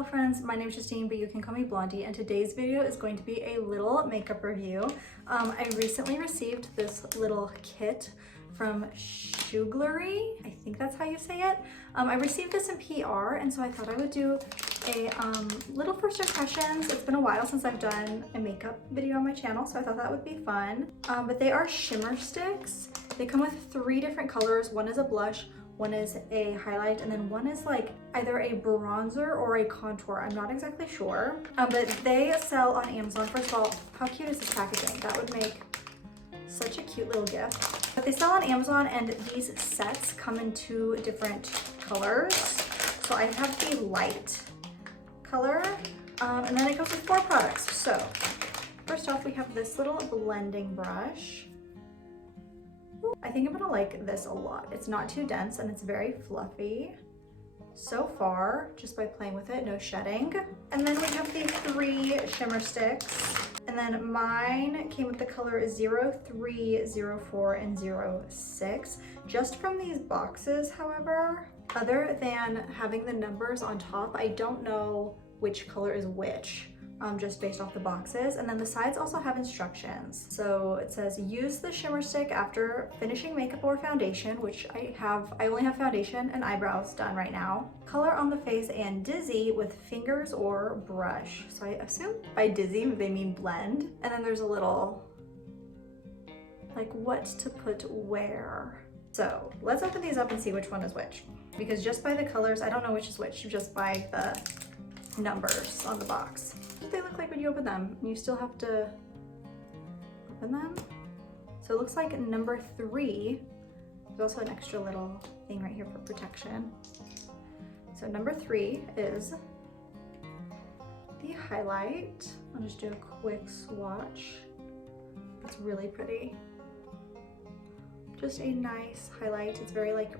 Hello friends, my name is Justine, but you can call me Blondie, and today's video is going to be a little makeup review. I recently received this little kit from Sugelary, I think that's how you say it. I received this in PR, and so I thought I would do a little first impressions. It's been a while since I've done a makeup video on my channel, so I thought that would be fun. But they are shimmer sticks. They come with 3 different colors. One is a blush, one is a highlight, and then one is like either a bronzer or a contour. I'm not exactly sure, but they sell on Amazon. First of all, how cute is this packaging? That would make such a cute little gift. But they sell on Amazon, and these sets come in 2 different colors. So I have the light color, and then it comes with 4 products. So first off, we have this little blending brush. I think I'm gonna like this a lot. It's not too dense and it's very fluffy. So far, just by playing with it, no shedding. And then we have the 3 shimmer sticks. And then mine came with the color 03, 04, and 06. Just from these boxes, however, other than having the numbers on top, I don't know which color is which. Just based off the boxes. And then the sides also have instructions. So it says use the shimmer stick after finishing makeup or foundation, which I only have foundation and eyebrows done right now. Color on the face and dizzy with fingers or brush. So I assume by dizzy they mean blend. And then there's a little like what to put where. So let's open these up and see which one is which. Because just by the colors, I don't know which is which, just by the numbers on the box. What do they look like when you open them? You still have to open them. So it looks like number 3. There's also an extra little thing right here for protection. So number 3 is the highlight. I'll just do a quick swatch. It's really pretty. Just a nice highlight. It's very like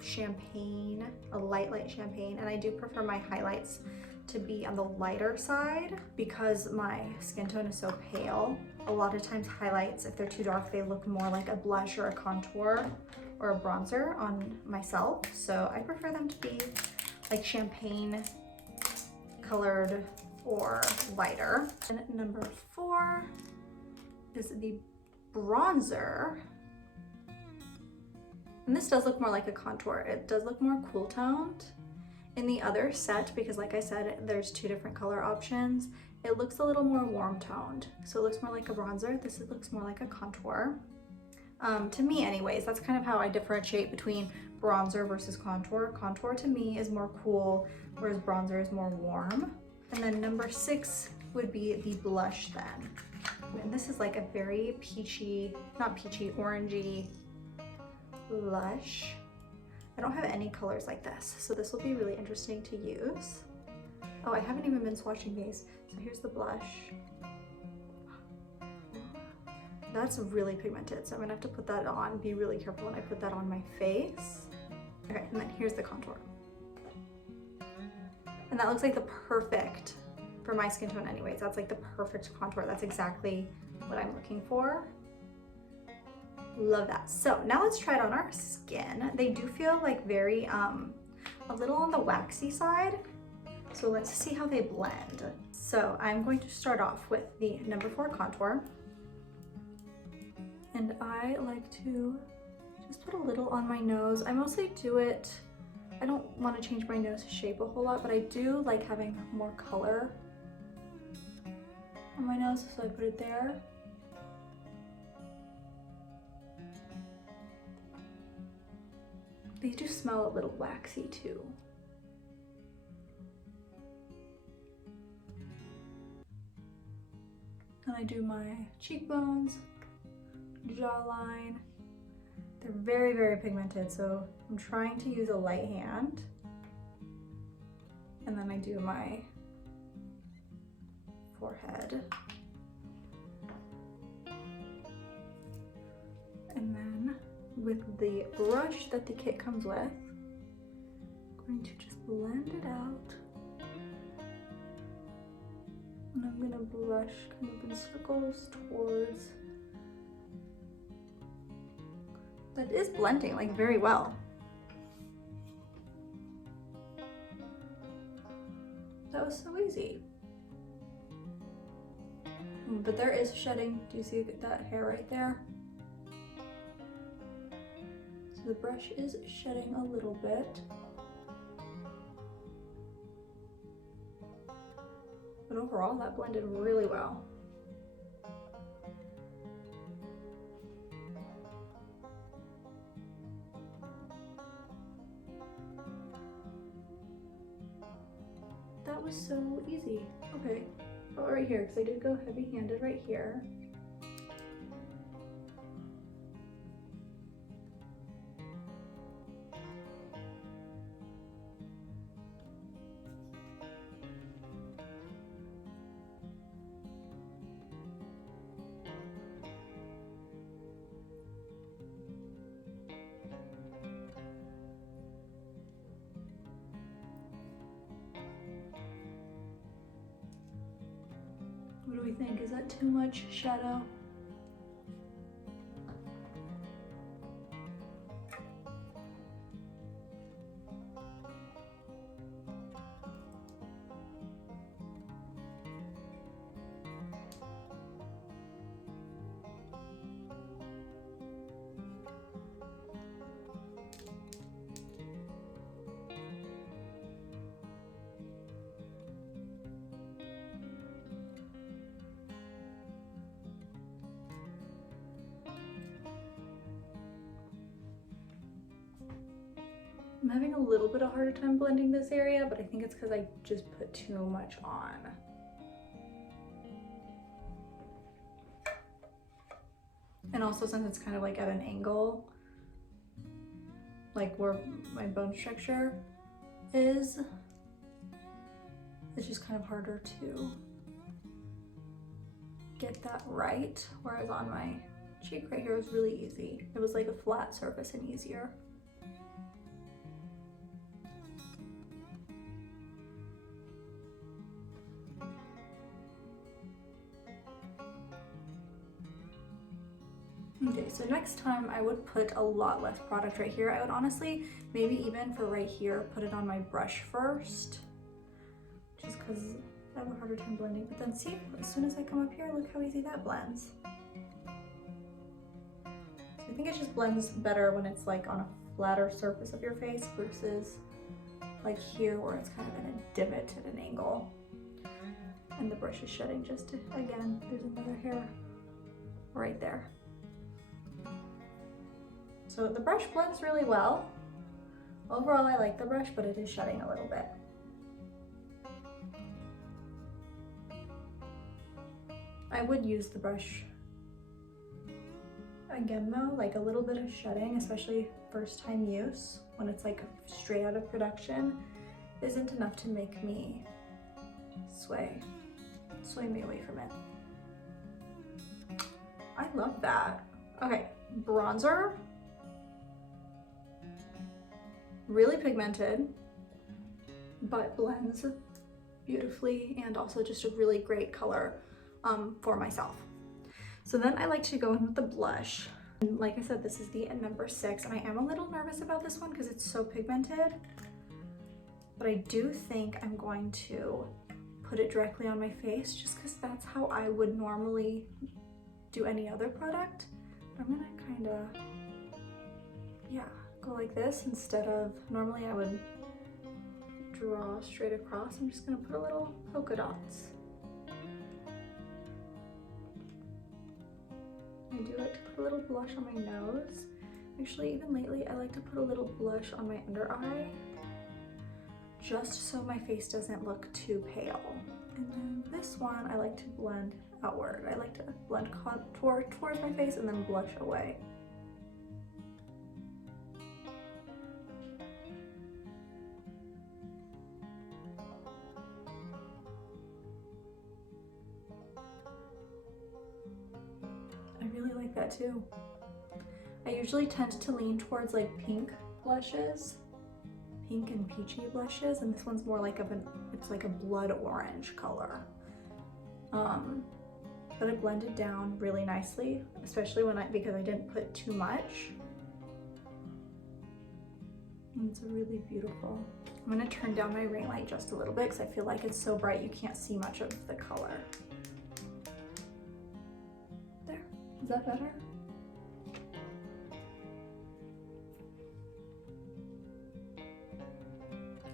champagne, a light champagne, and I do prefer my highlights to be on the lighter side because my skin tone is so pale. A lot of times highlights, if they're too dark, they look more like a blush or a contour or a bronzer on myself. So I prefer them to be like champagne colored or lighter. And number 4 is the bronzer. And this does look more like a contour. It does look more cool toned. In the other set, because like I said, there's 2 different color options, it looks a little more warm toned. So it looks more like a bronzer. This looks more like a contour. To me anyways, that's kind of how I differentiate between bronzer versus contour. Contour to me is more cool, whereas bronzer is more warm. And then number 6 would be the blush then. And this is like a very peachy, not peachy, orangey blush. I don't have any colors like this, so this will be really interesting to use. Oh, I haven't even been swatching these. So here's the blush. That's really pigmented, so I'm gonna have to put that on. Be really careful when I put that on my face. Okay, and then here's the contour. And that looks like the perfect, for my skin tone anyways, that's like the perfect contour. That's exactly what I'm looking for. Love that. So now let's try it on our skin. They do feel like very, a little on the waxy side. So let's see how they blend. So I'm going to start off with the number 4 contour. And I like to just put a little on my nose. I mostly do it, I don't want to change my nose shape a whole lot, but I do like having more color on my nose, so I put it there. They do smell a little waxy too. And I do my cheekbones, jawline. They're very, very pigmented, so I'm trying to use a light hand. And then I do my forehead. And then with the brush that the kit comes with, I'm going to just blend it out. And I'm gonna brush kind of in circles towards, that is blending like very well. That was so easy. But there is shedding. Do you see that hair right there? So the brush is shedding a little bit. But overall, that blended really well. That was so easy. Okay, oh, right here, because I did go heavy-handed right here. What do we think? Is that too much shadow? I'm having a little bit of a harder time blending this area, but I think it's because I just put too much on. And also since it's kind of like at an angle, like where my bone structure is, it's just kind of harder to get that right. Whereas on my cheek right here was really easy. It was like a flat surface and easier. Okay, so next time I would put a lot less product right here. I would honestly, maybe even for right here, put it on my brush first, just because I have a harder time blending. But then see, as soon as I come up here, look how easy that blends. So I think it just blends better when it's like on a flatter surface of your face versus like here where it's kind of in a divot at an angle. And the brush is shedding just to, again, there's another hair right there. So the brush blends really well. Overall, I like the brush, but it is shedding a little bit. I would use the brush again though, like a little bit of shedding, especially first time use, when it's like straight out of production, isn't enough to make me sway me away from it. I love that. Okay, bronzer. Really pigmented, but blends beautifully and also just a really great color for myself. So then I like to go in with the blush. And like I said, this is the number 6, and I am a little nervous about this one because it's so pigmented, but I do think I'm going to put it directly on my face just because that's how I would normally do any other product. I'm gonna kind of, yeah, go like this instead of, normally I would draw straight across. I'm just gonna put a little polka dots. I do like to put a little blush on my nose. Actually, even lately, I like to put a little blush on my under eye, just so my face doesn't look too pale. And then this one, I like to blend outward. I like to blend contour towards my face and then blush away. That too. I usually tend to lean towards like pink blushes, pink and peachy blushes, and this one's more like it's like a blood orange color. But it blended down really nicely, especially because I didn't put too much. And it's really beautiful. I'm gonna turn down my ring light just a little bit because I feel like it's so bright you can't see much of the color. There, is that better?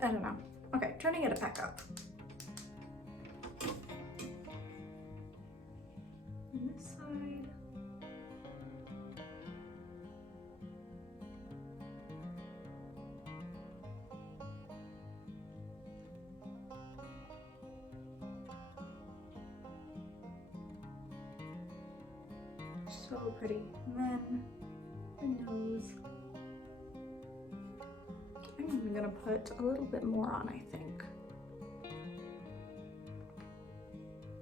I don't know. Okay, trying to get it back up. And this side. So pretty. And then the nose. I'm even gonna put a little bit more on, I think.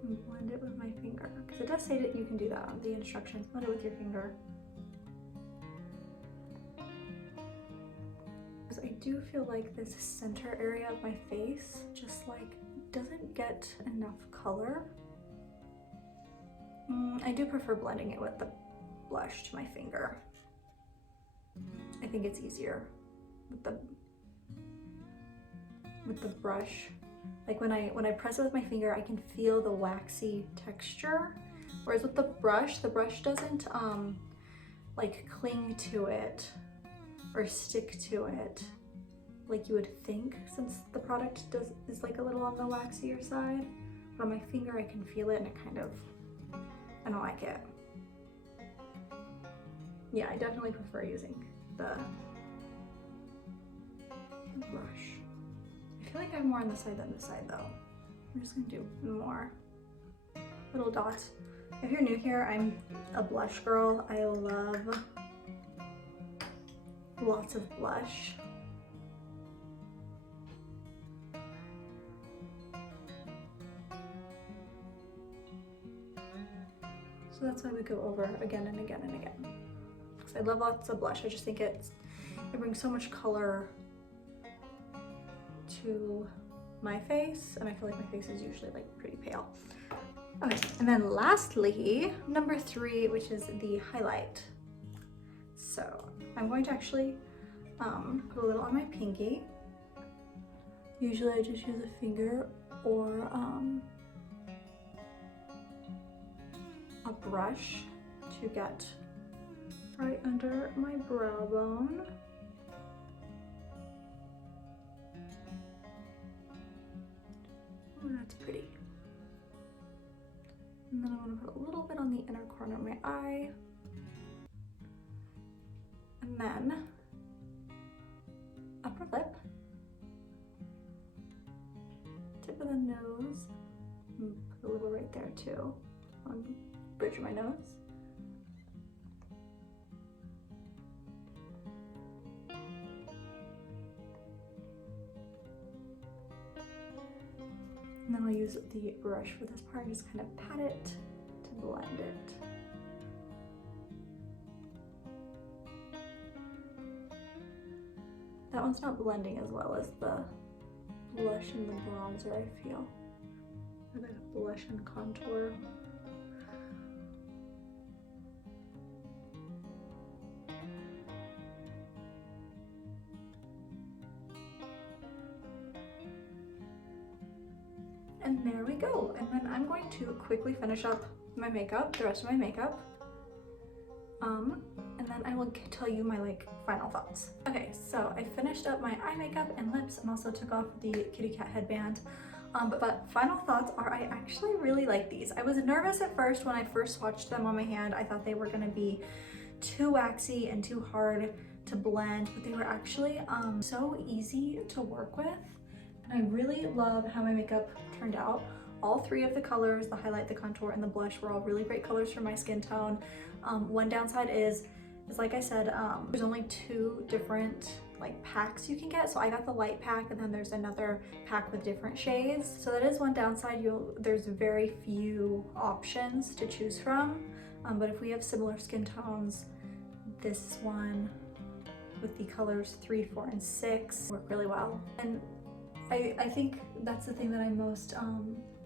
And blend it with my finger. Because it does say that you can do that on the instructions. Blend it with your finger. Because I do feel like this center area of my face just like doesn't get enough color. I do prefer blending it with the blush to my finger. I think it's easier with the brush. Like when I press it with my finger, I can feel the waxy texture. Whereas with the brush doesn't like cling to it or stick to it like you would think, since the product is like a little on the waxier side. But on my finger, I can feel it, and it kind of, I don't like it. Yeah, I definitely prefer using the brush. I feel like I have more on this side than this side though. I'm just gonna do more little dots. If you're new here, I'm a blush girl. I love lots of blush. So that's why we go over again and again and again. Because I love lots of blush. I just think it brings so much color to my face, and I feel like my face is usually like pretty pale. Okay, and then lastly, number 3, which is the highlight. So I'm going to actually put a little on my pinky. Usually I just use a finger or a brush to get right under my brow bone. Oh, that's pretty. And then I'm going to put a little bit on the inner corner of my eye. And then upper lip, tip of the nose, and put a little right there too, on the bridge of my nose. And then I'll use the brush for this part and just kind of pat it to blend it. That one's not blending as well as the blush and the bronzer, I feel. Or the blush and contour. And there we go. And then I'm going to quickly finish up my makeup, the rest of my makeup. And then I will tell you my like final thoughts. Okay, so I finished up my eye makeup and lips and also took off the kitty cat headband. But final thoughts are I actually really like these. I was nervous at first when I first swatched them on my hand. I thought they were gonna be too waxy and too hard to blend, but they were actually so easy to work with. And I really love how my makeup turned out. All 3 of the colors, the highlight, the contour, and the blush, were all really great colors for my skin tone. One downside is like I said, there's only 2 different like packs you can get. So I got the light pack, and then there's another pack with different shades. So that is one downside. There's very few options to choose from. But if we have similar skin tones, this one with the colors 3, 4, and 6 work really well. And I think that's the thing that I'm most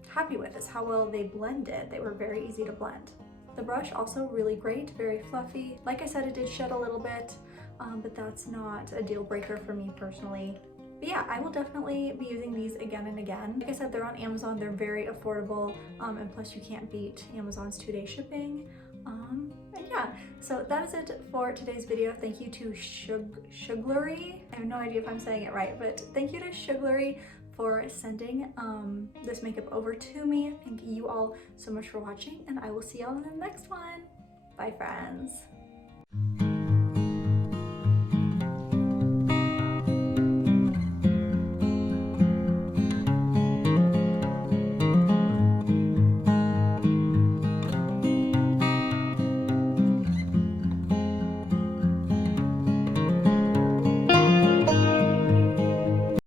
happy with, is how well they blended. They were very easy to blend. The brush also really great, very fluffy. Like I said, it did shed a little bit, but that's not a deal breaker for me personally. But yeah, I will definitely be using these again and again. Like I said, they're on Amazon, they're very affordable, and plus you can't beat Amazon's 2-day shipping. And yeah, so that is it for today's video. Thank you to Sugelary. I have no idea if I'm saying it right, but thank you to Sugelary for sending this makeup over to me. Thank you all so much for watching, and I will see y'all in the next one. Bye, friends.